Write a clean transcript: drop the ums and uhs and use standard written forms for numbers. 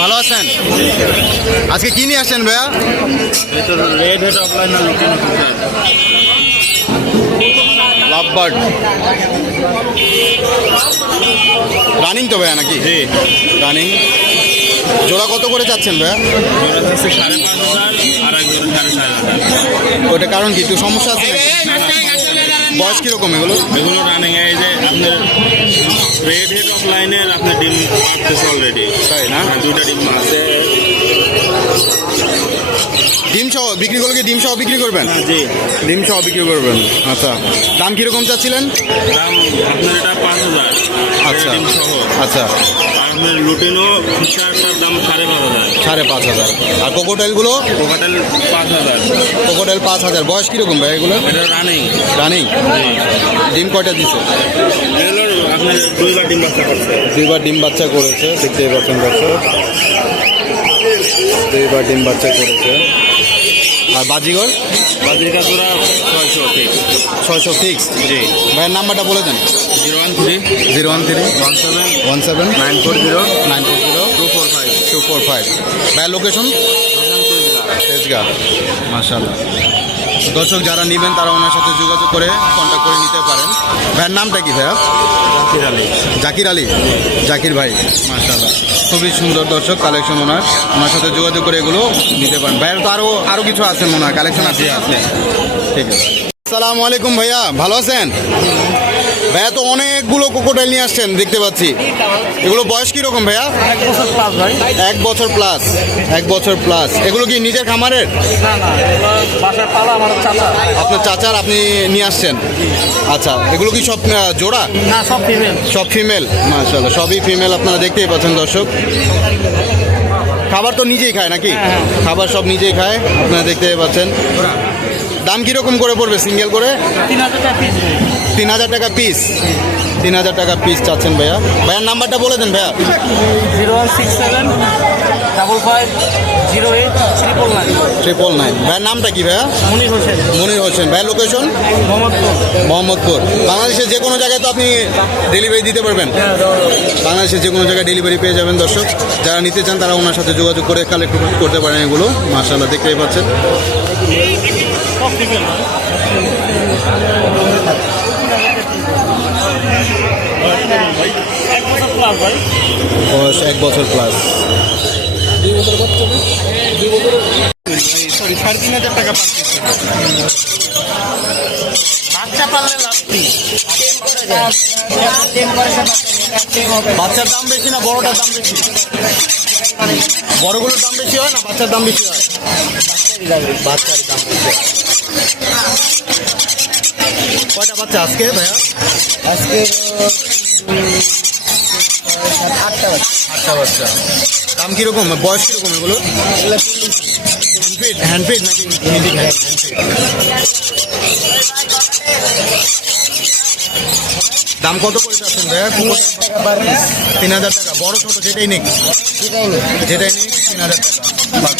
ভালো আছেন? আজকে কি নিয়ে আসছেন ভাইয়া? Red head offline lovebird running তো ভাইয়া নাকি? জি রানিং। জোড়া কত করে চাচ্ছেন ভাইয়া? জোড়া হচ্ছে 5,500 আর এক জোড়া 5,500। ওটা কারণ কি একটু সমস্যা আছে নাকি? বয়স কিরকম এগুলো? এগুলো রানিং এই যে আপনার রেড হেড অফলাইনের আপনার ডিম আসতেছে অলরেডি, তাই না? দুইটা ডিম আছে। ডিম সহ বিক্রি করলে কি ডিম সহ বিক্রি করবেন? জি ডিম সহ বিক্রি করবেন। আচ্ছা, দাম কিরকম চাচ্ছিলেন? দাম আপনার এটা 5,000। আচ্ছা ডিম সহ। আচ্ছা, আর আপনার লুটিনো ফিচারটার দাম 5,500। 5,500। আর কোকোটাইলগুলো? কোকাটেল 5,000। কোকোটাইল 5,000। বয়স কিরকম ভাই এগুলো? এটা রানিং। রানিং। ডিম কয়টা দিচ্ছে? এগুলো আপনার দুইবার ডিম বাচ্চা করছে। দুইবার ডিম বাচ্চা করেছে, দেখতেই পাচ্ছেন দর্শক। দুইবার ডিম বাচ্চা করেছে। আর বাজিগর? বাজিকা জোড়া 600 ঠিক। 600 ফিক্স। জি ভাইয়ের নাম্বারটা বলে দেন। 013 013 17 940 940 245। 245। ভাইয়ের লোকেশন? তেজগাঁ। মাশাআল্লাহ। দর্শক যারা নেবেন তারা ওনার সাথে যোগাযোগ করে কন্ট্যাক্ট করে নিতে পারেন। ভাইয়ের নামটা কি ভাইয়া? জাকির আলী। জাকির আলী। জাকির ভাই, মাশাআল্লাহ। খুবই সুন্দর দর্শক কালেকশন ওনার সাথে যোগাযোগ করে এগুলো নিতে পারেন। ভাইয়ের তো আরও কিছু আছে মনে হয়, কালেকশন আছে? ঠিক আছে। আসসালামু আলাইকুম ভাইয়া, ভালো আছেন? ভাইয়া তো অনেকগুলো কোকোটাইল নিয়ে আসছেন দেখতে পাচ্ছি। এগুলো বয়স কিরকম ভাইয়া? 1 বছর প্লাস ভাই। 1 বছর প্লাস। 1 বছর প্লাস। এগুলো কি নিজের খামারের? না না, এগুলো বাসার পালা আমার চাচা। আপনার চাচার, আপনি নিয়ে আসছেন? আচ্ছা, এগুলো কি সব জোড়া? না, সব ফিমেল। সব ফিমেল। মাশাআল্লাহ, সবই ফিমেল। আপনারা দেখতেই পাচ্ছেন দর্শক। খাবার তো নিজেই খায় নাকি? খাবার সব নিজেই খায়, আপনারা দেখতেই পাচ্ছেন। দাম কিরকম করে পড়বে সিঙ্গেল করে? 3,000 টাকা পিস। 3,000 টাকা পিস। 3,000 টাকা পিস চাচ্ছেন ভাইয়া। ভাইয়ার নাম্বারটা বলে দেন ভাইয়া। 0167 55 08 999। 999। ভাইয়ার নামটা কি ভাইয়া? মনির হোসেন। মনির হোসেন। ভাইয়ার লোকেশন? মোহাম্মদপুর। মোহাম্মদপুর। বাংলাদেশের যে কোনো জায়গায় তো আপনি ডেলিভারি দিতে পারবেন? বাংলাদেশের যে কোনো জায়গায় ডেলিভারি পেয়ে যাবেন দর্শক। যারা নিতে চান তারা ওনার সাথে যোগাযোগ করে কালেক্ট করতে পারেন এগুলো। মাশাআল্লাহ, দেখতেই পাচ্ছেন। সব ফিমেল। বয়স 1 বছর প্লাস। 2 বছর বাচ্চা না? 2 বছর। সরি, 3,500 টাকা পার পিস। বাচ্চা পাললে লাভ কি? বাচ্চার দাম বেশি না বড়টার দাম বেশি? বড়গুলোর দাম বেশি হয় না বাচ্চার দাম বেশি হয়? বাচ্চার দাম বেশি। কয়টা বাচ্চা আজকে ভাইয়া? আজকে 8টা বাচ্চা। দাম কিরকম, বয়স কিরকম এগুলো? হ্যান্ডফিড নাকি মিডিক? দাম কত করে চাচ্ছেন ভাইয়া? 3,000 টাকা। বড় ছোট যেটাই নেই? যেটাই নেই 3,000 টাকা।